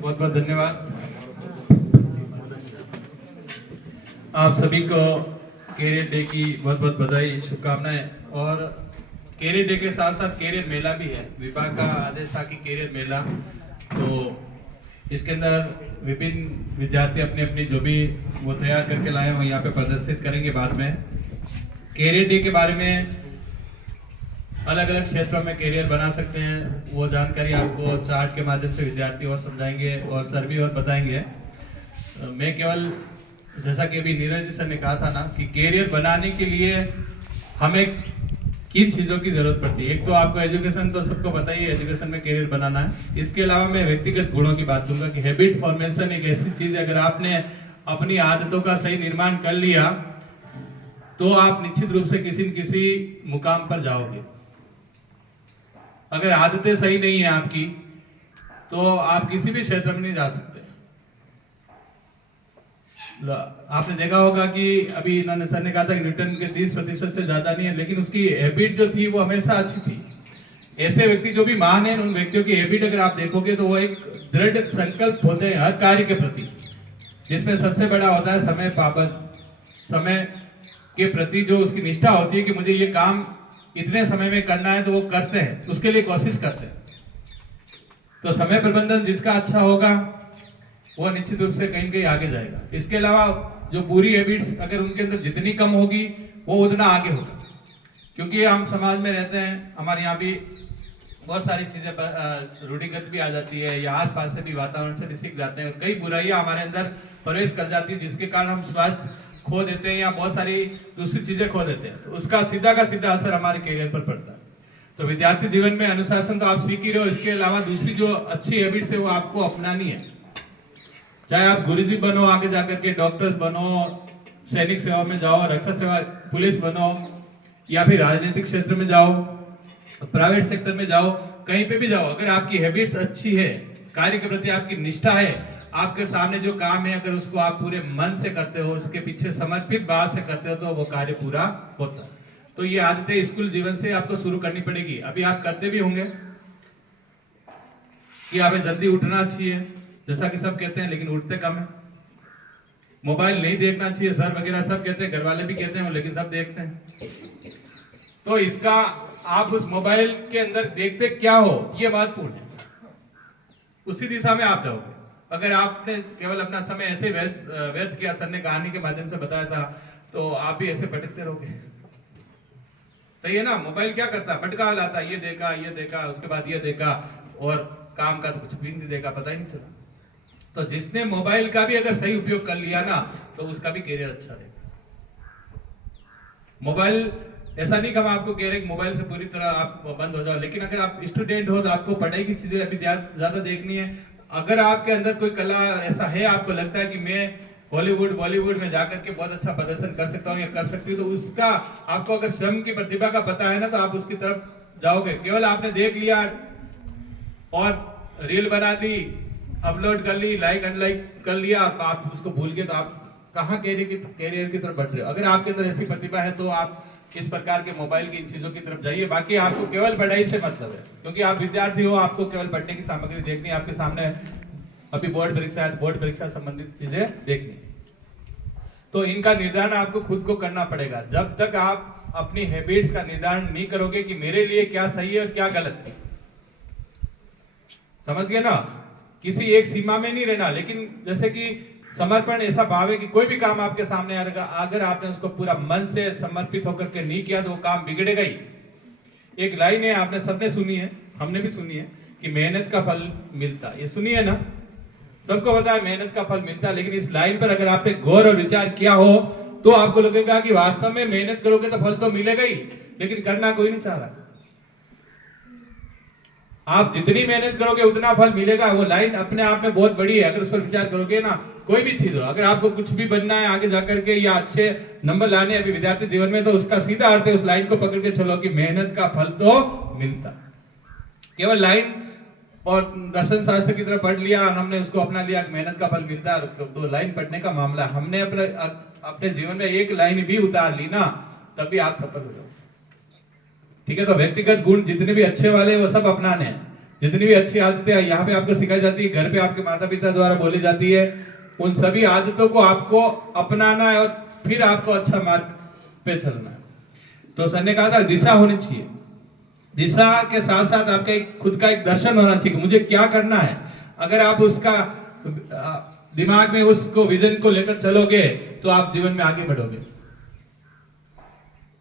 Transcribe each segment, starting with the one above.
बहुत बहुत धन्यवाद। आप सभी को कैरियर डे की बहुत बहुत बधाई, शुभकामनाएं। और कैरियर डे के साथ साथ कैरियर मेला भी है। विभाग का आदेश था कि कैरियर मेला, तो इसके अंदर विभिन्न विद्यार्थी अपनी अपनी जो भी वो तैयार करके लाए हो यहाँ पे प्रदर्शित करेंगे। बाद में कैरियर डे के बारे में अलग अलग क्षेत्रों में कैरियर बना सकते हैं, वो जानकारी आपको चार्ट के माध्यम से विद्यार्थी और समझाएंगे और सर भी और बताएंगे। मैं केवल जैसा कि अभी नीरज जी सर ने कहा था ना कि कैरियर बनाने के लिए हमें किन चीज़ों की जरूरत पड़ती है। एक तो आपको एजुकेशन, तो सबको पता ही है एजुकेशन में कैरियर बनाना है। इसके अलावा मैं व्यक्तिगत गुणों की बात करूंगा कि हैबिट फॉर्मेशन एक ऐसी चीज है, अगर आपने अपनी आदतों का सही निर्माण कर लिया तो आप निश्चित रूप से किसी न किसी मुकाम पर जाओगे। अगर आदतें सही नहीं है आपकी तो आप किसी भी क्षेत्र में नहीं जा सकते। आपने देखा होगा कि अभी इन्होंने सर ने कहा था कि न्यूटन के 30% से ज्यादा नहीं है, लेकिन उसकी हैबिट जो थी वो हमेशा अच्छी थी। ऐसे व्यक्ति जो भी महान है, उन व्यक्तियों की हैबिट अगर आप देखोगे तो वो एक दृढ़ संकल्प होते हैं हर कार्य के प्रति, जिसमें सबसे बड़ा होता है समय पाबंद। समय के प्रति जो उसकी निष्ठा होती है कि मुझे ये काम इतने समय में करना है, तो वो करते हैं, उसके लिए कोशिश करते हैं। तो समय प्रबंधन जिसका अच्छा होगा वो निश्चित रूप से कहीं न कहीं आगे जाएगा। इसके अलावा जो बुरी हैबिट्स अगर उनके अंदर जितनी कम होगी वो उतना आगे होगा, क्योंकि हम समाज में रहते हैं, हमारे यहाँ भी बहुत सारी चीजें रूढ़िगत भी आ जाती है या आसपास से भी वातावरण से भी सीख जाते हैं। कई बुराइयां हमारे अंदर प्रवेश कर जाती है जिसके कारण हम स्वास्थ्य खो देते हैं या बहुत सारी दूसरी चीजें खो देते हैं। तो उसका सीधा का सीधा असर हमारे कैरियर पर पड़ता है। तो विद्यार्थी जीवन में अनुशासन तो आप सीख ही रहे हो, इसके अलावा दूसरी जो अच्छी हैबिट्स है वो आपको अपनानी है। चाहे आप गुरुजी बनो, आगे जाकर के डॉक्टर्स बनो, सैनिक सेवा में जाओ, रक्षा सेवा पुलिस बनो, या फिर राजनीतिक क्षेत्र में जाओ, प्राइवेट सेक्टर में जाओ, कहीं पे भी जाओ, अगर आपकी हैबिट्स अच्छी है, कार्य के प्रति आपकी निष्ठा है, आपके सामने जो काम है अगर उसको आप पूरे मन से करते हो, उसके पीछे समर्पित भाव से करते हो, तो वो कार्य पूरा होता है। तो ये आदतें स्कूल जीवन से आपको शुरू करनी पड़ेगी। अभी आप करते भी होंगे कि हमें जल्दी उठना चाहिए, जैसा कि सब कहते हैं, लेकिन उठते कम है। मोबाइल नहीं देखना चाहिए, सर वगैरह सब कहते हैं, घर वाले भी कहते हैं, लेकिन सब देखते हैं। तो इसका आप उस मोबाइल के अंदर देखते क्या हो ये महत्वपूर्ण है, उसी दिशा में आप जाओगे। अगर आपने केवल अपना समय ऐसे व्यर्थ किया, सर ने कहानी के माध्यम से बताया था, तो आप भी ऐसे भटकते रहोगे। सही है ना? मोबाइल क्या करता है, भटका लाता है, ये देखा, उसके बाद ये देखा, और काम का तो कुछ भी नहीं देखा, पता ही नहीं चला। तो जिसने मोबाइल का भी अगर सही उपयोग कर लिया ना, तो उसका भी कैरियर अच्छा रहेगा। मोबाइल ऐसा नहीं कि हम आपको कह रहे हैं मोबाइल से पूरी तरह आप बंद हो जाओ, लेकिन अगर आप स्टूडेंट हो तो आपको पढ़ाई की चीजें अभी ज्यादा देखनी है। अगर आपके अंदर कोई कला ऐसा है, आपको लगता है कि मैं हॉलीवुड बॉलीवुड में जाकर के बहुत अच्छा प्रदर्शन कर सकता हूँ या कर सकती हूँ, तो उसका आपको अगर स्वयं की प्रतिभा का पता है ना, तो आप उसकी तरफ जाओगे। केवल आपने देख लिया और रील बना दी, अपलोड कर ली, लाइक अनलाइक कर लिया, आप उसको भूल गए, तो आप कहाँ कैरियर की तरफ बढ़ रहे हो। अगर आपके अंदर ऐसी प्रतिभा है तो आप इस प्रकार के मोबाइल की इन चीजों की तरफ जाइए। बाकी आपको केवल पढ़ाई से मतलब है, क्योंकि आप विद्यार्थी हो, आपको केवल पढ़ने की सामग्री देखनी है। आपके सामने अभी बोर्ड परीक्षा संबंधित चीजें देखनी, तो इनका निर्धारण आपको खुद को करना पड़ेगा। जब तक आप अपनी हैबिट्स का निर्धारण नहीं करोगे कि मेरे लिए क्या सही है और क्या गलत है, समझ गए ना? किसी एक सीमा में नहीं रहना, लेकिन जैसे कि समर्पण ऐसा भाव है कि कोई भी काम आपके सामने आएगा, अगर आपने उसको पूरा मन से समर्पित होकर के नहीं किया तो वो काम बिगड़ेगा ही। एक लाइन है, आपने सबने सुनी है, हमने भी सुनी है कि मेहनत का फल मिलता, ये सुनी है ना? सबको पता है मेहनत का फल मिलता है, लेकिन इस लाइन पर अगर आपने गौर और विचार किया हो तो आपको लगेगा कि वास्तव में मेहनत करोगे तो फल तो मिलेगा ही, लेकिन करना कोई नहीं चाह रहा। आप जितनी मेहनत करोगे उतना फल मिलेगा। वो लाइन अपने आप में बहुत बड़ी है, अगर उस पर विचार करोगे ना। कोई भी चीज हो, अगर आपको कुछ भी बनना है आगे जाकर के या अच्छे नंबर लाने अभी विद्यार्थी जीवन में, तो उसका सीधा अर्थ है, उस लाइन को पकड़ के चलो कि मेहनत का फल तो मिलता। केवल लाइन और दर्शन शास्त्र की तरफ पढ़ लिया और हमने उसको अपना लिया कि मेहनत का फल मिलता है, तो लाइन पढ़ने का मामला, हमने अपने जीवन में एक लाइन भी उतार ली ना, तभी आप सफल हो जाओ। ठीक है? तो व्यक्तिगत गुण जितने भी अच्छे वाले वो सब अपनाने हैं। जितनी भी अच्छी आदतें यहाँ पे आपको सिखाई जाती है, घर पे आपके माता पिता द्वारा बोली जाती है, उन सभी आदतों को आपको अपनाना है और फिर आपको अच्छा मार्ग पे चलना है। तो सर ने कहा था दिशा होनी चाहिए, दिशा के साथ साथ आपका एक खुद का एक दर्शन होना चाहिए, मुझे क्या करना है। अगर आप उसका दिमाग में उसको विजन को लेकर चलोगे तो आप जीवन में आगे बढ़ोगे।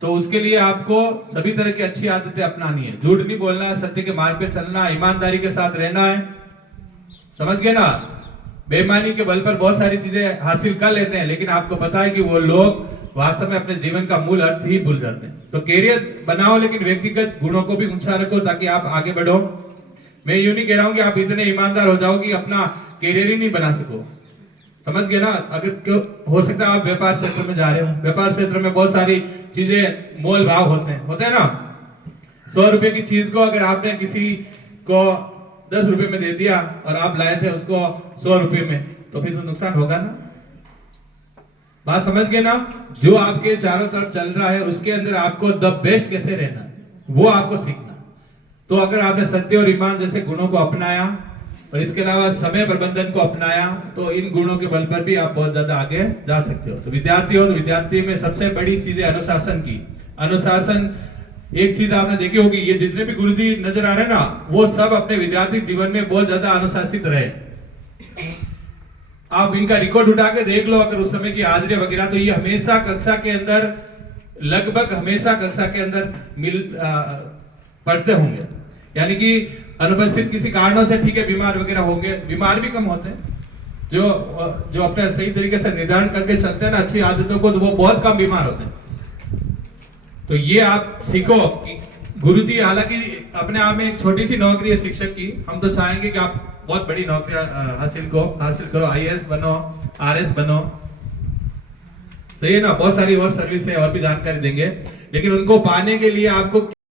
तो उसके लिए आपको सभी तरह की अच्छी आदतें अपनानी है, झूठ नहीं बोलना है, सत्य के मार्ग पे चलना है, ईमानदारी के साथ रहना है, समझ गए ना। बेईमानी के बल पर बहुत सारी चीजें हासिल कर लेते हैं, लेकिन आपको पता है कि वो लोग वास्तव में अपने जीवन का मूल अर्थ ही भूल जाते हैं। तो कैरियर बनाओ, लेकिन व्यक्तिगत गुणों को भी ऊंचा रखो ताकि आप आगे बढ़ो। मैं यूं नहीं कह रहा हूं कि आप इतने ईमानदार हो जाओ कि अपना कैरियर ही नहीं बना सको, समझ गए ना। अगर हो सकता है आप व्यापार क्षेत्र में जा रहे हो, व्यापार क्षेत्र में बहुत सारी चीजें मोल भाव होते हैं ना। 100 रुपए की चीज को अगर आपने किसी को 10 रुपए में दे दिया और आप लाए थे उसको 100 रुपए में, तो फिर तो नुकसान होगा ना। बात समझ गए ना। जो आपके चारों तरफ चल रहा है उसके अंदर आपको द बेस्ट कैसे रहना है वो आपको सीखना। तो अगर आपने सत्य और ईमान जैसे गुणों को अपनाया और इसके अलावा समय प्रबंधन को अपनाया, तो इन गुणों के बल पर भी आप बहुत ज्यादा आगे जा सकते हो। तो विद्यार्थी हो तो विद्यार्थी में सबसे बड़ी चीज है अनुशासन की। अनुशासन एक चीज आपने देखी होगी, ये जितने भी गुरुजी नजर आ रहे हैं ना, वो सब अपने विद्यार्थी जीवन में बहुत ज्यादा अनुशासित रहे। आप इनका रिकॉर्ड उठा के देख लो, अगर उस समय की हाजिरी वगैरह, तो ये हमेशा कक्षा के अंदर, लगभग हमेशा कक्षा के अंदर पढ़ते होंगे। यानी कि अनुपस्थित किसी कारणों से, ठीक है, बीमार वगैरह होंगे, बीमार भी कम होते हैं जो अपने सही तरीके से निर्धारण करके चलते हैं ना अच्छी आदतों को, तो वो बहुत कम बीमार होते हैं। तो ये आप सीखो कि गुरुजी, हालांकि अपने आप में एक छोटी सी नौकरी है शिक्षक की, हम तो चाहेंगे कि आप बहुत बड़ी नौकरियां हासिल करो, IAS बनो, RS बनो, सही है ना। बहुत सारी और सर्विस है, और भी जानकारी देंगे, लेकिन उनको पाने के लिए आपको